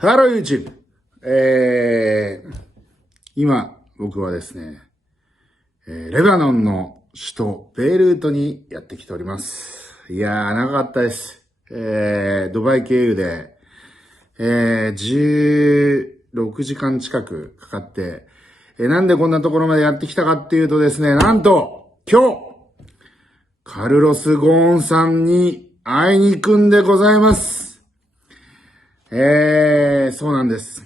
Hello YouTube! 今、僕はですね、レバノンの首都ベイルートにやってきております。いやー、長かったです。ドバイ経由で、16時間近くかかって、なんでこんなところまでやってきたかっていうとですね、なんと、今日、カルロス・ゴーンさんに会いに行くんでございます。そうなんです。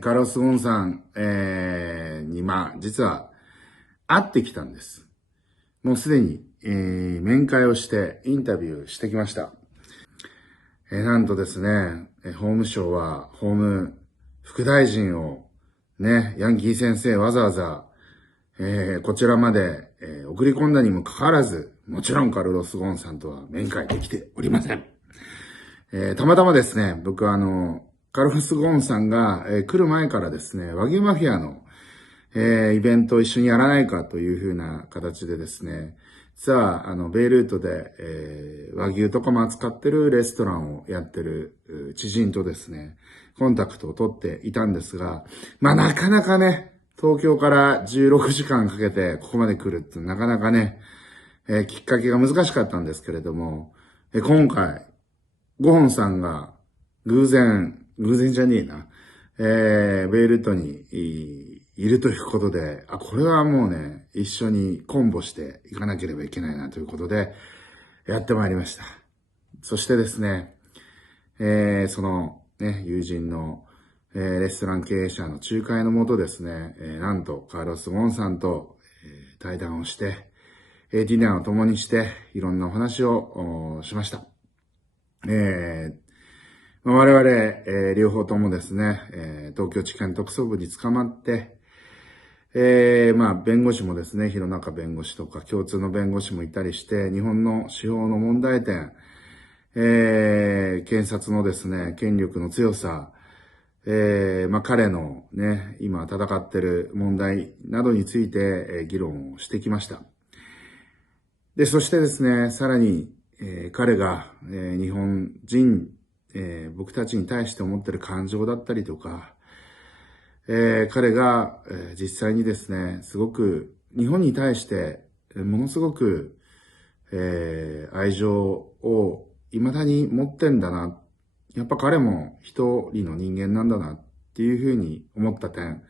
カルロス・ゴーンさん、に、実は、会ってきたんです。もうすでに、面会をして、インタビューしてきました。なんとですね、法務省は、法務副大臣を、ね、ヤンキー先生わざわざ、こちらまで、送り込んだにもかかわらず、もちろんカルロス・ゴーンさんとは面会できておりません。たまたまですね、僕はカルロス・ゴーンさんが、来る前からですね、和牛マフィアの、イベントを一緒にやらないかというふうな形でですね、実は、ベイルートで、和牛とかも扱ってるレストランをやってる知人とですね、コンタクトを取っていたんですが、なかなかね、東京から16時間かけてここまで来るってなかなかね、きっかけが難しかったんですけれども、今回、ゴーンさんが偶然じゃねえな、ベイルートにいるということで、これはもうね、一緒にコンボしていかなければいけないなということで、やってまいりました。そしてですね、そのね、友人のレストラン経営者の仲介のもとですね、なんとカルロス・ゴーンさんと、対談をして、ディナーを共にして、いろんなお話をしました。我々、両方ともですね、東京地検特捜部に捕まって、弁護士もですね、弘中弁護士とか共通の弁護士もいたりして、日本の司法の問題点、検察のですね、権力の強さ、彼のね、今戦っている問題などについて、議論をしてきました。で、そしてですね、さらに、彼が、日本人、僕たちに対して思っている感情だったりとか、彼が、実際にですね、すごく日本に対してものすごく、愛情を未だに持ってんだな。やっぱ彼も一人の人間なんだなっていうふうに思った点。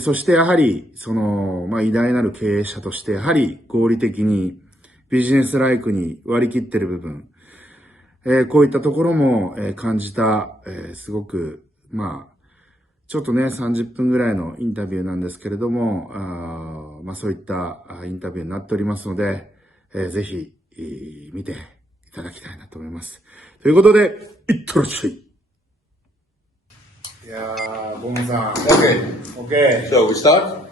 そしてやはり、偉大なる経営者として、やはり合理的にビジネスライクに割り切ってる部分。こういったところも、感じた、すごく、ちょっとね、30分ぐらいのインタビューなんですけれども、そういったインタビューになっておりますので、ぜひ、見ていただきたいなと思います。ということで、いってらっしゃい。いやー、ゴンさん。Okay. So we start?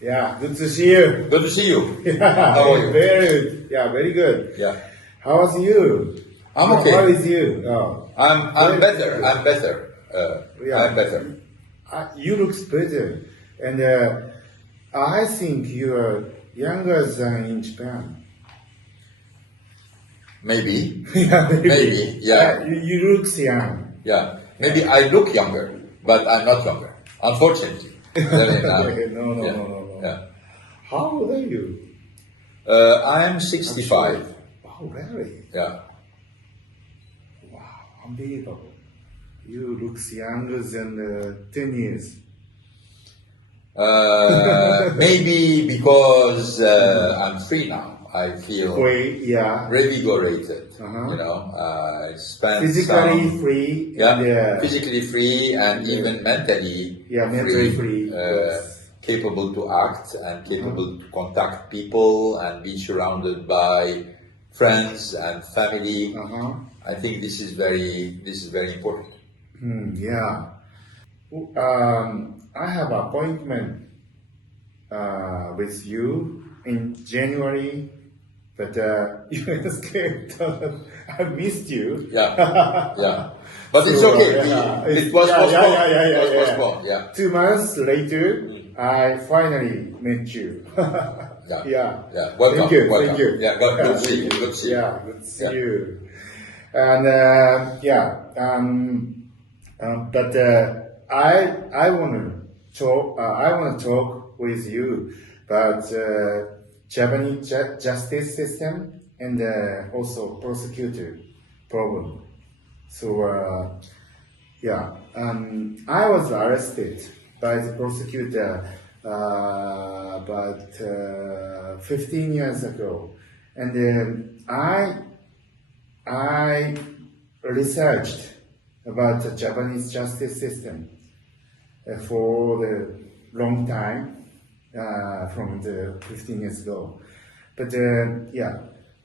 Yeah, good to see you. Good to see you. Yeah, How are you? Very good. Yeah. How's you? I'm okay. How is you? Oh. I'm better. I'm better. Yeah. I'm better. You look better. And I think you are younger than in Japan. Maybe. Yeah, Maybe. Yeah. You look young. Yeah. Maybe I look younger, but I'm not younger. Unfortunately. No. Yeah. How old are you? I'm 65. Oh, really? Yeah. Wow, unbelievable. You look younger than 10 years. Maybe because I'm free now. I feel revigorated. You know, I spent physically free. Physically free and even mentally free. Capable to act and capable to contact people and be surrounded by friends and family. I think this is very important. Yeah. I have an appointment with you in January, but you escaped. I missed you. Yeah. But it's okay. It was postponed. Yeah. 2 months later, I finally met you. Yeah. Welcome. Thank you. Yeah. Good to see you. Good to see you. Yeah, good to see you. And But I want to talk with you about Japanese justice system and also prosecutor problem. So I was arrested by the prosecutor about 15 years ago, and I researched about the Japanese justice system for the long time, from the 15 years ago. But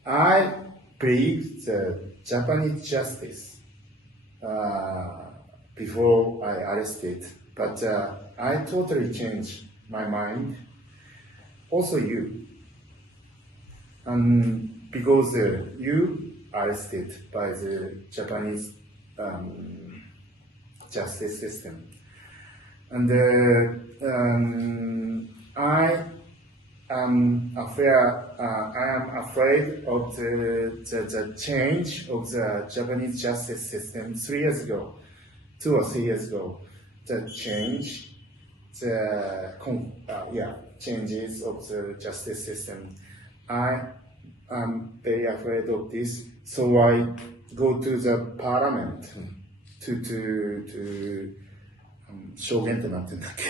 I believe the Japanese justice before I arrested, but I totally changed my mind. Also you, because you arrested by the Japanese justice system, and I am afraid of the change of the Japanese justice system 3 years ago, 2 or 3 years ago. The change, changes of the justice system. I am very afraid of this, so I go to the parliament to 証言ってなんて言うんだっけ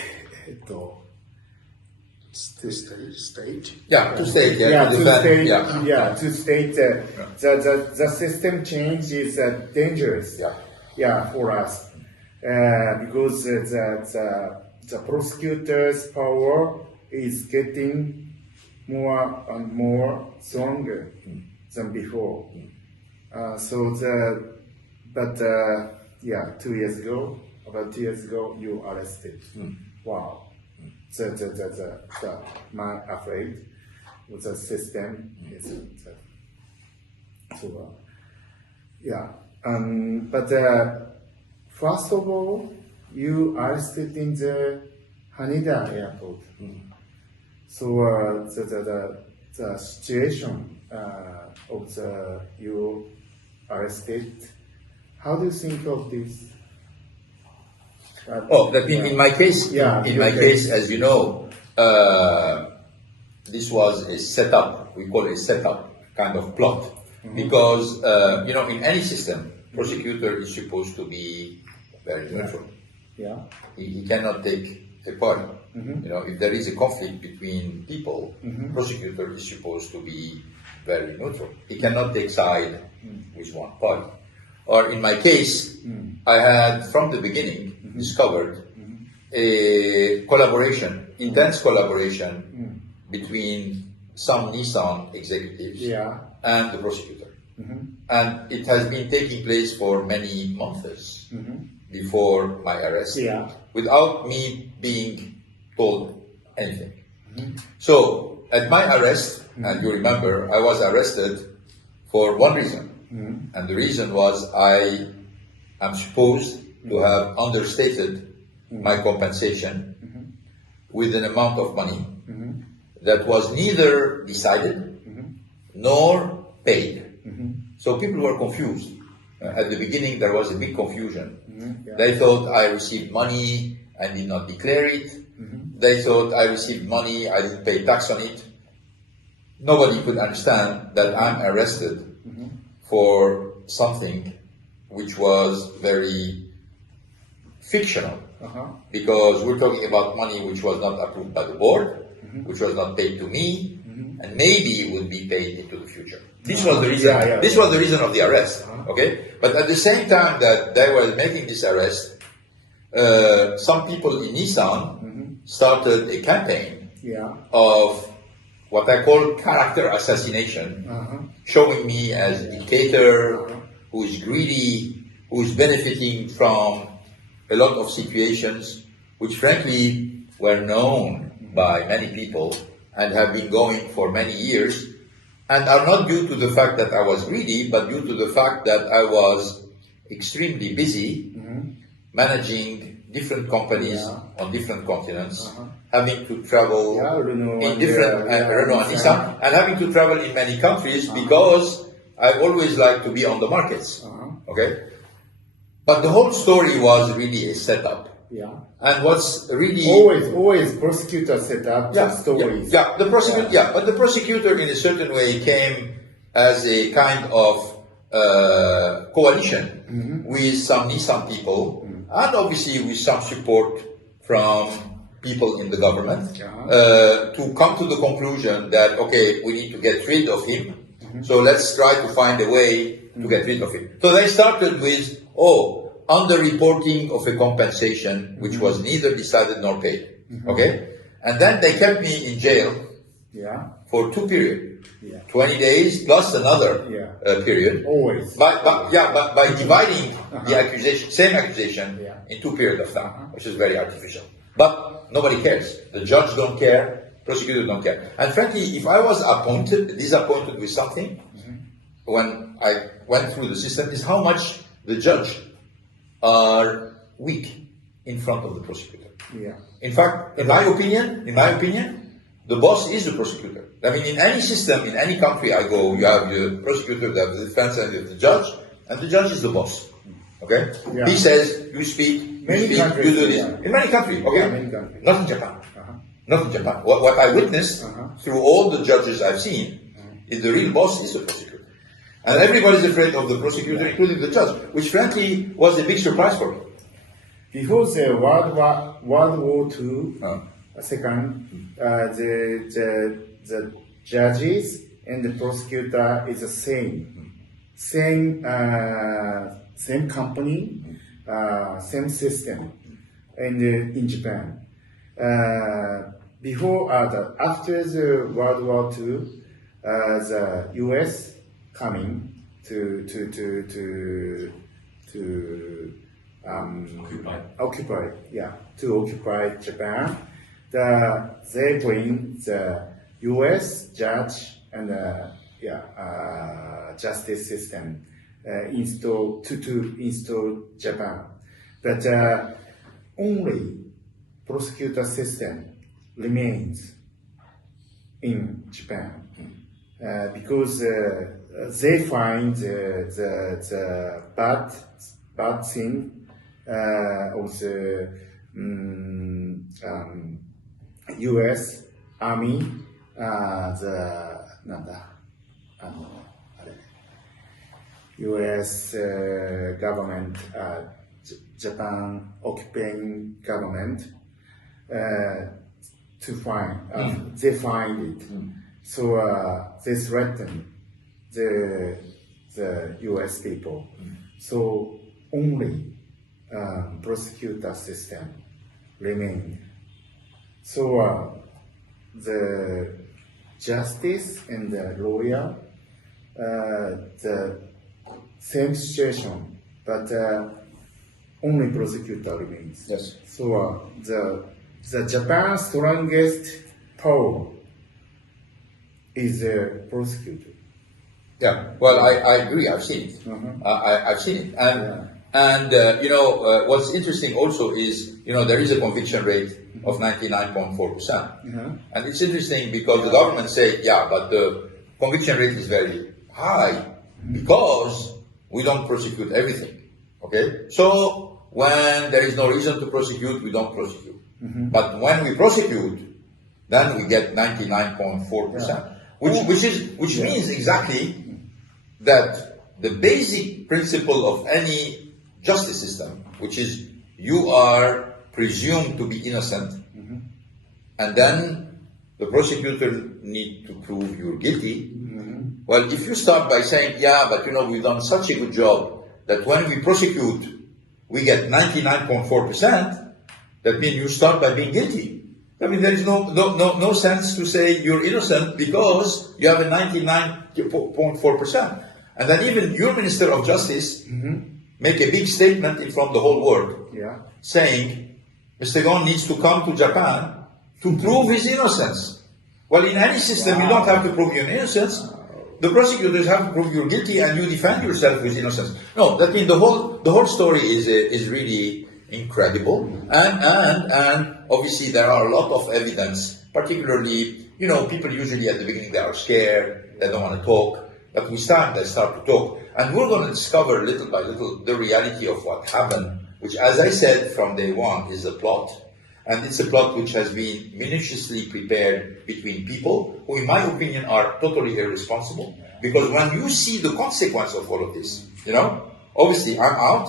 to state. Yeah, to state. To state the system change is dangerous. For us, because the prosecutor's power is getting more and more stronger than before. But 2 years ago, about 2 years ago, you arrested. Wow. The man afraid with the system is but first of all, you arrested in the Haneda airport. So the situation of you arrested, how do you think of this? In my case, as you know, this was a setup. We call it a setup kind of plot, because in any system, prosecutor is supposed to be very neutral. He cannot take a part. If there is a conflict between people, prosecutor is supposed to be very neutral. He cannot take side with one party. Or in my case, I had from the beginning discovered a collaboration, intense collaboration between some Nissan executives and the prosecutor. And it has been taking place for many months before my arrest, without me being told anything. So at my arrest, and you remember, I was arrested for one reason. And the reason was I am supposed to have understated my compensation with an amount of money that was neither decided nor paid. So people were confused. At the beginning, there was a big confusion. They thought I received money and did not declare it. They thought I received money, I didn't pay tax on it. Nobody could understand that I'm arrested for something which was very fictional, because we're talking about money which was not approved by the board, which was not paid to me, and maybe would be paid into the future. This was the reason. This was the reason of the arrest. Okay, but at the same time that they were making this arrest, some people in Nissan started a campaign of what I call character assassination, showing me as a dictator who is greedy, who is benefiting from a lot of situations which frankly were known by many people and have been going for many years, and are not due to the fact that I was greedy, but due to the fact that I was extremely busy managing different companies on different continents, having to travel in different Renault and Nissan, and having to travel in many countries because I always like to be on the markets. Okay, But the whole story was really a setup. Yeah. And what's really always prosecutor set up the stories. But the prosecutor in a certain way came as a kind of coalition with some Nissan people and obviously with some support from people in the government to come to the conclusion that, okay, we need to get rid of him. So let's try to find a way to get rid of him. So they started with, underreporting of a compensation, which was neither decided nor paid. Okay? And then they kept me in jail for 2 periods. 20 days plus another period. Always. By dividing the accusation, same accusation, in 2 periods of time, which is very artificial. But nobody cares. The judge don't care, prosecutor don't care. And frankly, if I was disappointed with something, when I went through the system, is how much the judge are weak in front of the prosecutor. In fact, in my opinion, the boss is the prosecutor. I mean, in any system, in any country I go, you have the prosecutor, you have the defense, and you have the judge is the boss. Okay? He says, you speak, you do this. In many countries, okay? Not in Japan. Not in Japan. What I witnessed through all the judges I've seen is the real boss is the prosecutor. And everybody's afraid of the prosecutor, including the judge, which frankly was a big surprise for me. Before the World War II, second, the judges and the prosecutor is the same company, same system, and in Japan. After the World War II, the U.S. coming to occupy Japan. They bring the U.S. judge and justice system to install Japan, but only prosecutor system remains in Japan because they find the bad thing of the U.S. Army, U.S. government, Japan occupying government, they find it. So they threaten the U.S. people. So only prosecutor system remain. So the justice and the lawyer, the same situation, but only prosecutor remains. Yes. So the Japan's strongest power is the prosecutor. Yeah, well, I agree. I've seen it. I've seen it. And what's interesting also is, there is a conviction rate of 99.4%. And it's interesting because the government say, but the conviction rate is very high because we don't prosecute everything. Okay? So when there is no reason to prosecute, we don't prosecute. But when we prosecute, then we get 99.4%. Which means exactly that the basic principle of any justice system, which is you are presumed to be innocent, and then the prosecutor need to prove you're guilty. Well, if you start by saying, but we've done such a good job that when we prosecute, we get 99.4%, that means you start by being guilty. I mean, there is no sense to say you're innocent because you have a 99.4%. And then even your Minister of Justice make a big statement in front of the whole world saying, Mr. Gon needs to come to Japan to prove his innocence. Well, in any system, you don't have to prove your innocence. The prosecutors have to prove you're guilty and you defend yourself with innocence. No, that means the whole story is really incredible. And obviously there are a lot of evidence, particularly, people usually at the beginning they are scared, they don't want to talk, but with time they start to talk. And we're going to discover little by little the reality of what happened, which, as I said from day one, is a plot. And it's a plot which has been minutiously prepared between people who, in my opinion, are totally irresponsible. Because when you see the consequence of all of this, obviously I'm out.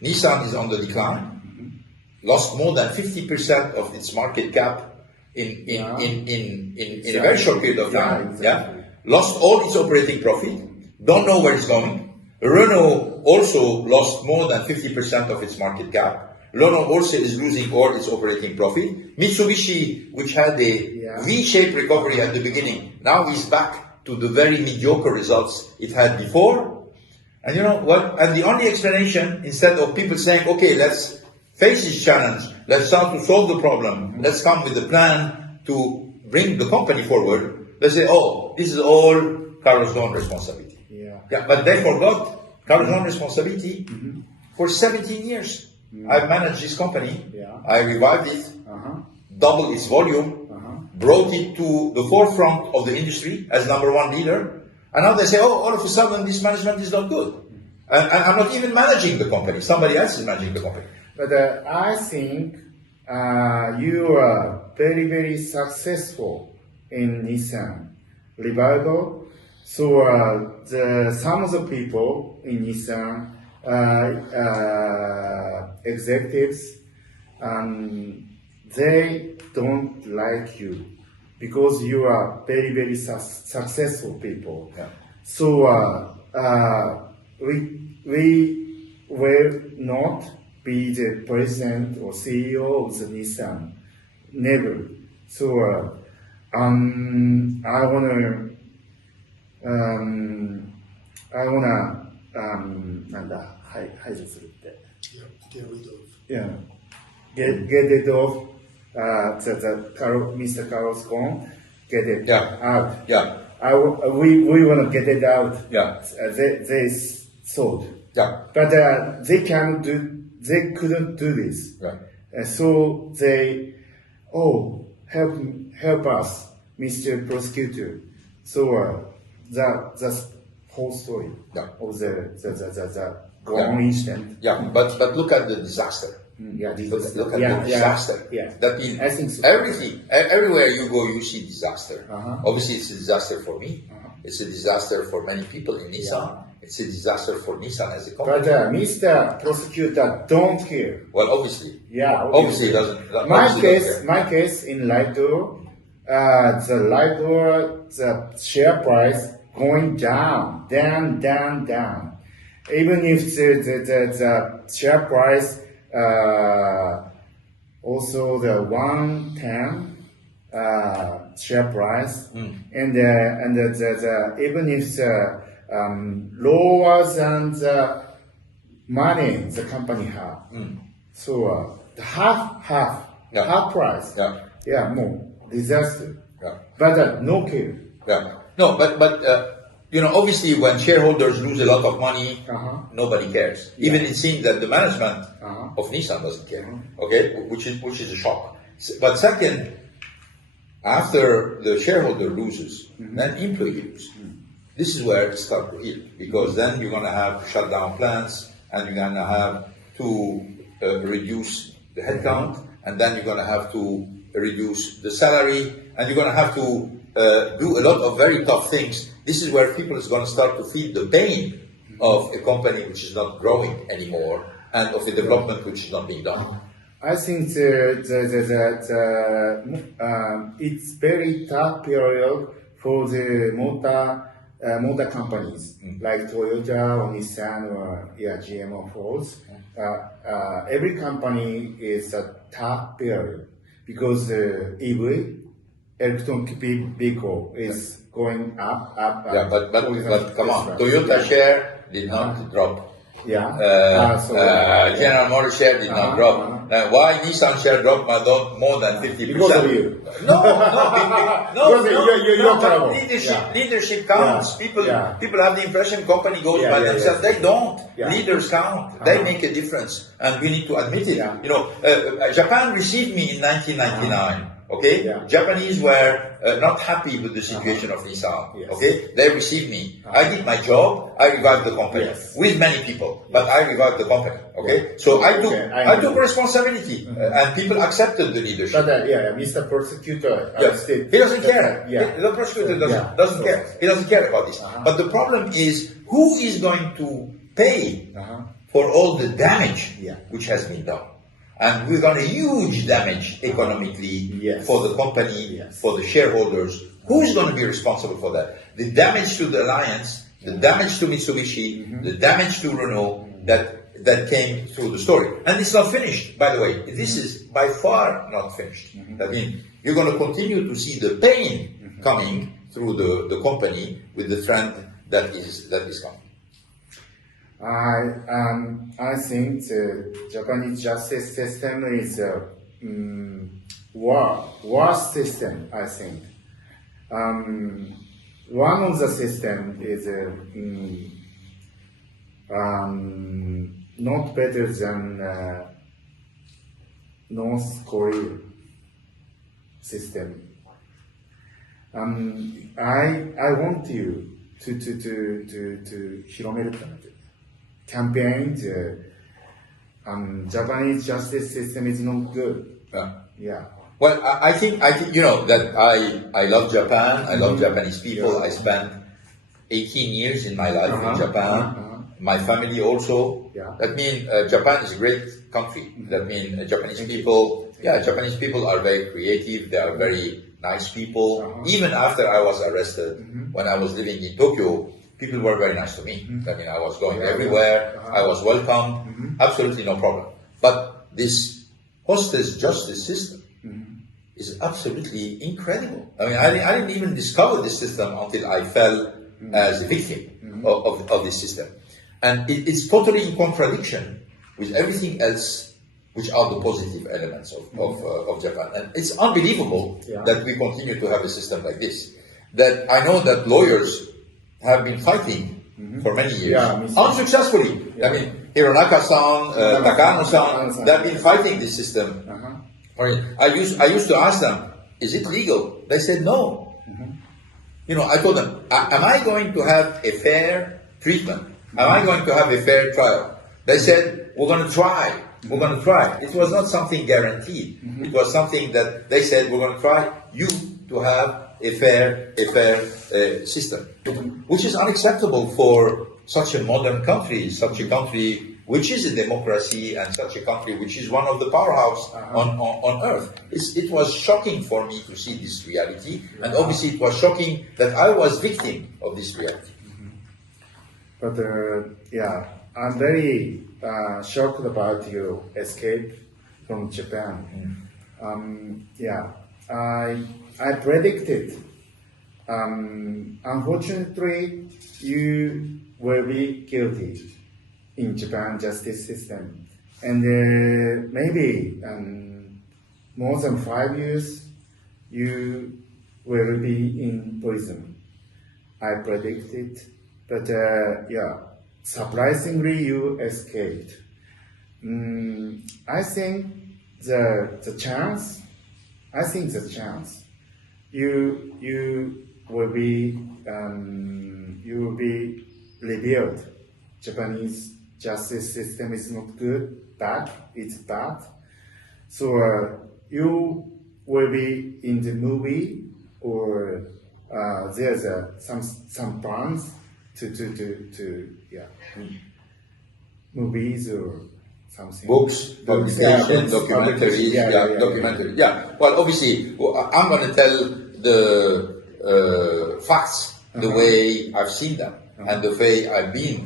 Nissan is on the decline, lost more than 50% of its market cap in a very short period of time. Exactly. Lost all its operating profit, don't know where it's going. Renault also lost more than 50% of its market cap. Renault also is losing all its operating profit. Mitsubishi, which had a V-shaped recovery at the beginning, now is back to the very mediocre results it had before. And you know what? And the only explanation, instead of people saying, okay, let's face this challenge, let's start to solve the problem, let's come with a plan to bring the company forward, they say, oh, this is all Carlos Ghosn's responsibility. Yeah, but they forgot Carlos Ghosn's responsibility for 17 years. I've managed this company. I revived it, doubled its volume, brought it to the forefront of the industry as number one leader. And now they say, oh, all of a sudden this management is not good. And I'm not even managing the company. Somebody else is managing the company. But I think you are very, very successful in Nissan revival. So some of the people in Nissan, executives, they don't like you because you are very, very successful people. So we will not be the president or CEO of the Nissan. Never. So I wanna なんだ、排除するって。Yeah. Get it off. Mr. Carlos Ghosn, get it out. Yeah. We want to get it out. Yeah. They thought. Yeah. But they couldn't do this. Right. So they, help us, Mr. Prosecutor. So that's whole story of the Ghosn incident. Yeah, but look at the disaster. Look at the disaster. That means I think so. everywhere you go, you see disaster. Obviously, it's a disaster for me. It's a disaster for many people in Nissan. It's a disaster for Nissan as a company. But Mr. Prosecutor don't care. Well, obviously. Yeah. Obviously, doesn't. My case in Lightor, the share price going down. Even if the share price, also the 110 share price, and even if the lower than the money the company have, so the half price, more disaster, but no care. No, but obviously when shareholders lose a lot of money, nobody cares. Even it seems that the management of Nissan doesn't care. Okay, which is a shock. But second, after the shareholder loses, then employee lose. This is where it starts to hit, because then you're going to have to shut down plants, and you're going to have to reduce the headcount, and then you're going to have to reduce the salary, and you're going to have to do a lot of very tough things. This is where people is going to start to feel the pain of a company which is not growing anymore, and of a development which is not being done. I think it's very tough period for the motor companies like Toyota or Nissan or GM or Ford. Every company is a tough period because the EV, electronic vehicle, is going up. Yeah, but come on, Toyota share did not drop. General Motors share did not drop. Why Nissan share dropped more than 50%? Because of you. No. Leadership counts. People have the impression company goes by themselves. They don't. Leaders count. They make a difference, and we need to admit it. Japan received me in 1999. Okay, Yeah. Japanese were not happy with the situation of Nissan. Yes. Okay, they received me. I did my job. I revived the company with many people, but I revived the company. Okay, so I took responsibility, and people accepted the leadership. But Mr. Prosecutor, He doesn't care. The prosecutor doesn't care. He doesn't care about this. But the problem is, who is going to pay for all the damage which has been done? And we've done a huge damage economically for the company, for the shareholders. Who's going to be responsible for that? The damage to the alliance, the damage to Mitsubishi, the damage to Renault that came through the story. And it's not finished, by the way. This is by far not finished. I mean, you're going to continue to see the pain coming through the company with the trend that is coming. I think the Japanese justice system is worst system, I think. One of the system is not better than North Korea system. I want you to 広めるかなと。Campaign, Japanese justice system is not good. Yeah. Well, I think you know that I love Japan. I love Japanese people. I spent 18 years in my life in Japan. My family also. That means Japan is a great country. That means Japanese people. Yeah, Japanese people are very creative. They are very nice people. Even after I was arrested, when I was living in Tokyo, people were very nice to me. I mean, I was going everywhere. I was welcomed. Absolutely no problem. But this hostage justice system is absolutely incredible. I mean, I didn't even discover this system until I fell as a victim of this system. And it's totally in contradiction with everything else, which are the positive elements of Japan. And it's unbelievable that we continue to have a system like this. That I know that lawyers have been fighting for many years, unsuccessfully. I mean, Hironaka-san, Takano-san, they've been fighting this system. I used to ask them, is it legal? They said no. You know, I told them, am I going to have a fair treatment? Am I going to have a fair trial? They said, we're going to try. We're going to try. It was not something guaranteed. It was something that they said, we're going to try you to have a fair system, which is unacceptable for such a modern country, such a country which is a democracy, and such a country which is one of the powerhouse on earth. It was shocking for me to see this reality, and obviously it was shocking that I was victim of this reality. But I'm very shocked about your escape from Japan. I predicted. Unfortunately, you will be guilty in Japan justice system, and maybe more than 5 years you will be in prison. I predicted, but surprisingly you escaped. I think the chance. You will be revealed. Japanese justice system is not good, bad. It's bad. So you will be in the movie, or there's some plans to movies or something. Books, publication, documentaries, documentary. Yeah. Well, obviously, I'm going to tell the facts the way I've seen them and the way I've been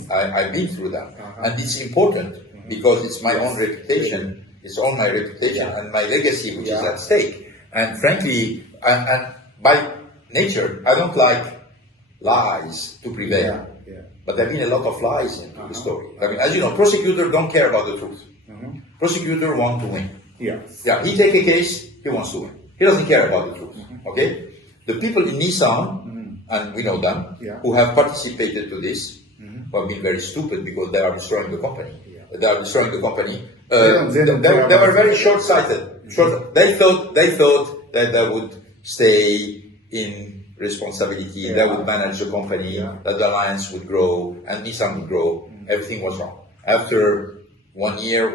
through them, and it's important because it's my own reputation. It's on my reputation and my legacy, which is at stake. And frankly, and by nature, I don't like lies to prevail. But there have been a lot of lies in the story. I mean, as you know, prosecutors don't care about the truth. Prosecutor wants to win. He take a case, he wants to win. He doesn't care about the truth. Okay? The people in Nissan, and we know them, who have participated to this, who have been very stupid because they are destroying the company. They are destroying the company. They were very short-sighted. They thought that they would stay in responsibility, they would manage the company, that the alliance would grow, and Nissan would grow. Everything was wrong. After 1 year,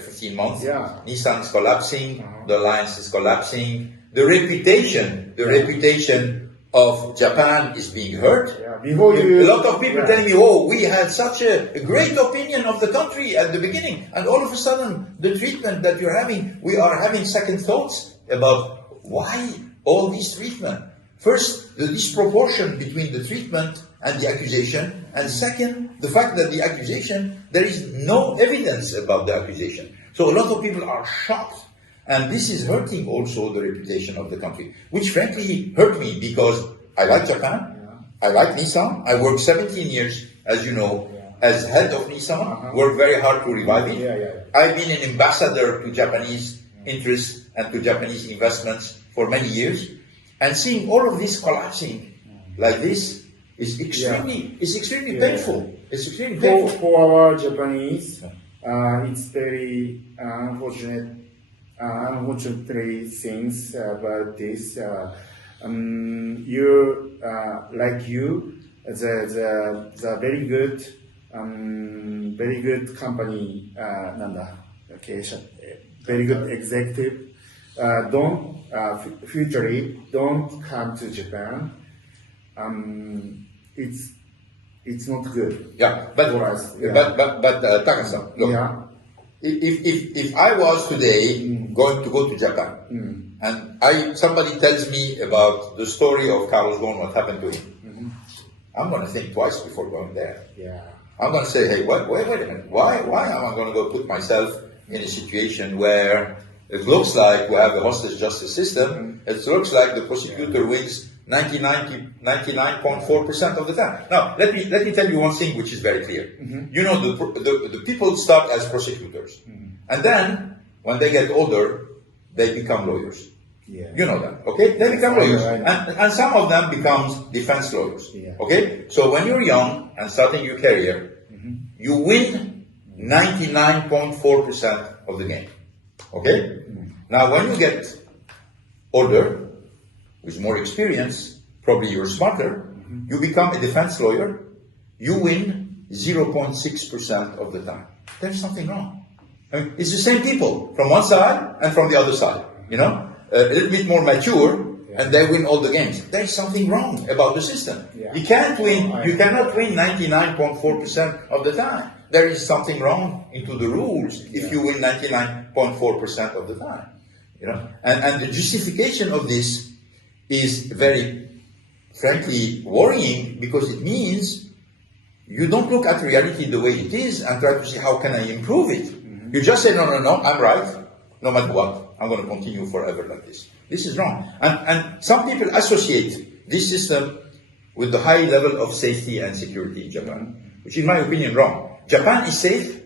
15 months, Nissan is collapsing, the alliance is collapsing, the reputation of Japan is being hurt. A lot of people telling me, oh, we had such a great opinion of the country at the beginning, and all of a sudden, the treatment that you're having, we are having second thoughts about why all this treatment. First, the disproportion between the treatment and the accusation, and second, the fact that the accusation, there is no evidence about the accusation. So a lot of people are shocked. And this is hurting also the reputation of the country, which frankly hurt me because I like Japan, I like Nissan, I worked 17 years, as you know, as head of Nissan, worked very hard to revive it. I've been an ambassador to Japanese interests and to Japanese investments for many years, and seeing all of this collapsing like this is extremely painful. It's extremely painful. For our Japanese, it's very unfortunately things about this. The very good company, very good executive, don't come to Japan. It's not good. But for us. But Taka-san, look. If I was today going to go to Japan, and somebody tells me about the story of Carlos Ghosn, what happened to him, I'm going to think twice before going there. I'm going to say, hey, wait a minute. Why am I going to go put myself in a situation where it looks like we have a hostage justice system, it looks like the prosecutor wins 99.4% of the time. Now, let me tell you one thing which is very clear. You know, the people start as prosecutors, and then when they get older, they become lawyers. You know that, okay? They become lawyers, and some of them becomes defense lawyers. Okay, so when you're young and starting your career, you win 99.4% of the game. Okay? Now, when you get older, with more experience, probably you're smarter, you become a defense lawyer, you win 0.6% of the time. There's something wrong. I mean, it's the same people from one side and from the other side, you know, a little bit more mature, and they win all the games. There's something wrong about the system. You cannot win 99.4% of the time. There is something wrong into the rules if you win 99.4% of the time, you know, and the justification of this is very, frankly, worrying, because it means you don't look at reality the way it is and try to see how can I improve it. You just say, no, I'm right, no matter what, I'm going to continue forever like this. This is wrong. And some people associate this system with the high level of safety and security in Japan, which is, in my opinion, wrong. Japan is safe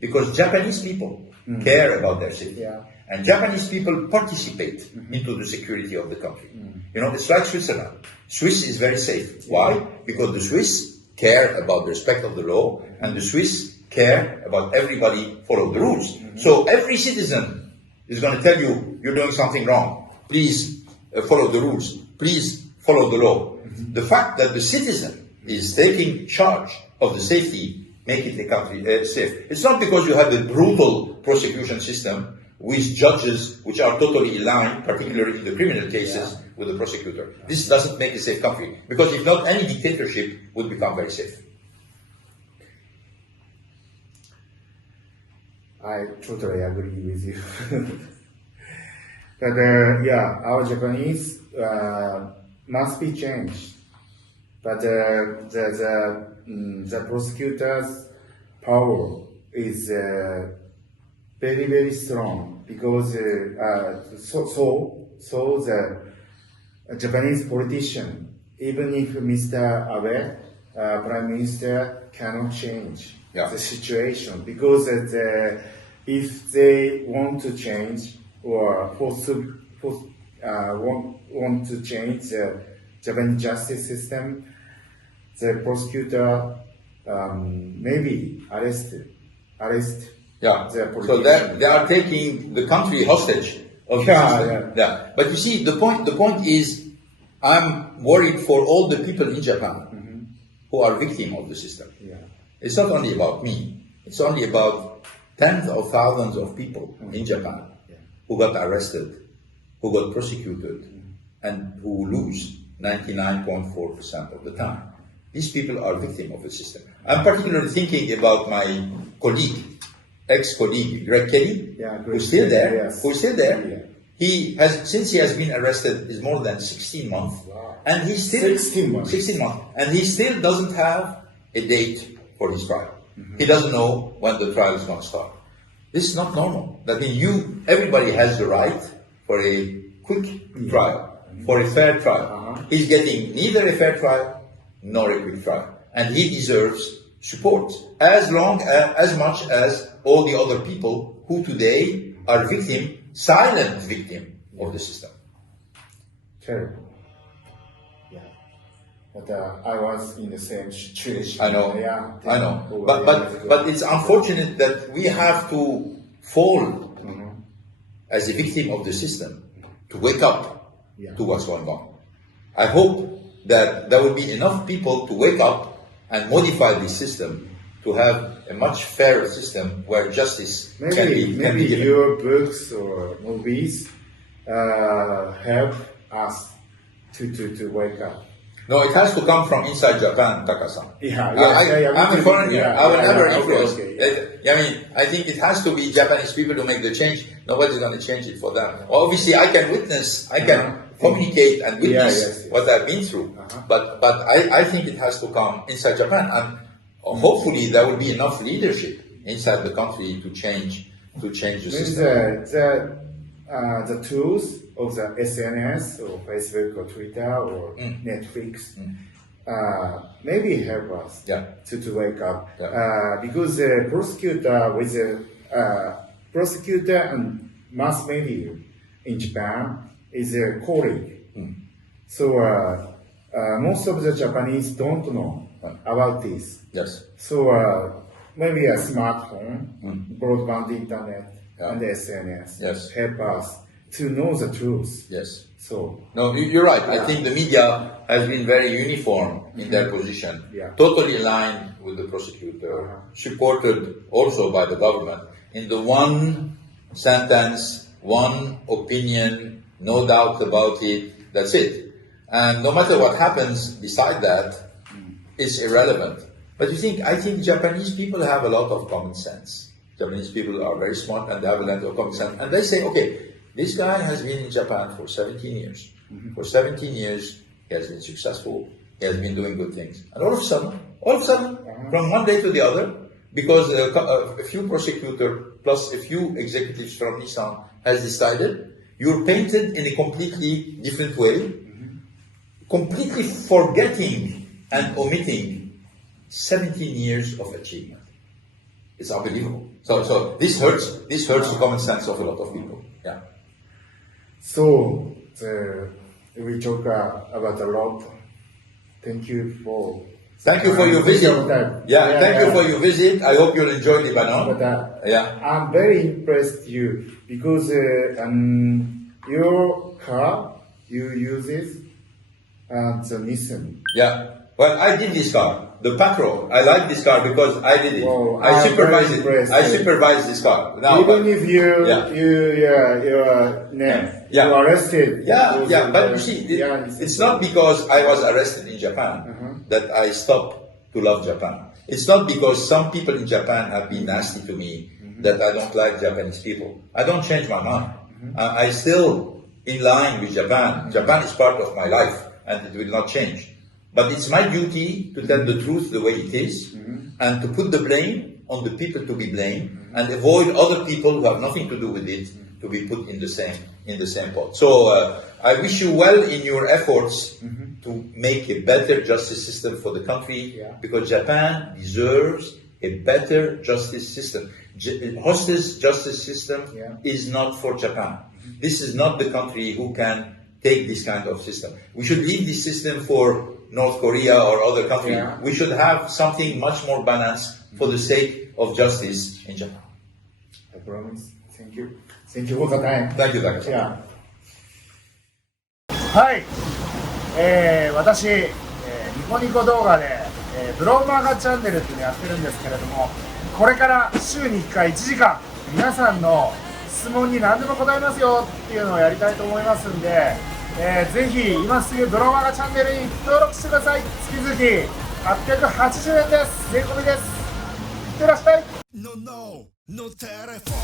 because Japanese people care about their safety. And Japanese people participate into the security of the country. You know, it's like Switzerland. Swiss is very safe. Why? Because the Swiss care about the respect of the law, and the Swiss care about everybody follow the rules. So every citizen is going to tell you, you're doing something wrong. Please follow the rules. Please follow the law. The fact that the citizen is taking charge of the safety, make it the country safe. It's not because you have a brutal prosecution system with judges which are totally aligned, particularly in the criminal cases, with the prosecutor. This doesn't make a safe country, because if not, any dictatorship would become very safe. I totally agree with you. But our Japanese must be changed. But the prosecutor's power is very, very strong, because so the Japanese politician, even if Mr. Abe, Prime Minister, cannot change the situation, because if they want to change or want to change the Japanese justice system, the prosecutor maybe arrest. So they are taking the country hostage of the system. Yeah. But you see, the point is, I'm worried for all the people in Japan who are victim of the system. Yeah. It's not only about me. It's only about tens of thousands of people in Japan who got arrested, who got prosecuted, and who lose 99.4% of the time. These people are victim of the system. I'm particularly thinking about my colleague, ex-colleague, Greg Kelly, who's still there. Who's still there. Yeah. He has, since he has been arrested, is more than 16 months. Wow. And he still 16 months. And he still doesn't have a date for his trial. He doesn't know when the trial is going to start. This is not normal. That means everybody has the right for a quick trial, for a fair trial. He's getting neither a fair trial nor a quick trial. And he deserves support as much as all the other people who today are silent victim of the system. Terrible. Yeah. But I was in the same situation. I know. Yeah. I know. But it's unfortunate that we have to fall as a victim of the system to wake up to what's going on. I hope that there will be enough people to wake up and modify this system to have a much fairer system where justice can be given. Your books or movies help us to wake up. No, it has to come from inside Japan, Taka-san. I'm a foreigner. I will never influence. I think it has to be Japanese people who make the change. Nobody's going to change it for them. Obviously, I can witness, I can communicate and witness what I've been through. But I think it has to come inside Japan. And hopefully there will be enough leadership inside the country to change the system. The tools of the SNS or Facebook or Twitter or Netflix maybe help us to wake up. Because the prosecutor and mass media in Japan is a colleague. So most of the Japanese don't know about this. Yes. So maybe a smartphone, broadband internet, and the SNS help us to know the truth. Yes. So no, you're right. I think the media has been very uniform in their position, totally aligned with the prosecutor, supported also by the government in the one sentence, one opinion, no doubt about it. That's it. And no matter what happens beside that, it's irrelevant. But I think Japanese people have a lot of common sense. Japanese people are very smart and they have a lot of common sense. And they say, okay, this guy has been in Japan for 17 years. For 17 years, he has been successful. He has been doing good things. And all of a sudden, from one day to the other, because a few prosecutors plus a few executives from Nissan has decided, you're painted in a completely different way, completely forgetting and omitting 17 years of achievement. It's unbelievable. So this hurts the common sense of a lot of people. Yeah. So we talk about a lot. Thank you for your visit. Thank you for your visit. I hope you'll enjoy Lebanon. But I'm very impressed you because your car you use it the Nissan. Yeah. Well, I did this car, the Patrol. I like this car because I did it. Well, I supervised it. I supervised this car. Now, even if you're arrested. But you see, it's not because I was arrested in Japan that I stopped to love Japan. It's not because some people in Japan have been nasty to me that I don't like Japanese people. I don't change my mind. I still in line with Japan. Japan is part of my life and it will not change. But it's my duty to tell the truth the way it is and to put the blame on the people to be blamed and avoid other people who have nothing to do with it to be put in the same pot. So I wish you well in your efforts to make a better justice system for the country because Japan deserves a better justice system. Hostage justice system is not for Japan. This is not the country who can take this kind of system. We should leave this system for North Korea or other countries. We should have something much more balanced for the sake of justice in Japan. I promise. Thank you. Thank you for the time. Thank you, Dr. Yeah. はい、私、ニコニコ動画で、ブロマガチャンネルっていうのやってるんですけれども、これから週に1回1時間皆さんの質問に何でも答えますよっていうのをやりたいと思いますんで、ぜひ今すぐブロマガチャンネルに登録してください。月々880円です。税込みです。いってらっしゃい。No, no, no telephone.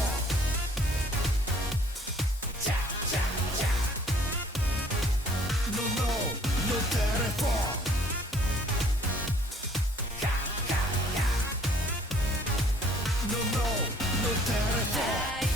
No, no, no telephone. No, no, no telephone.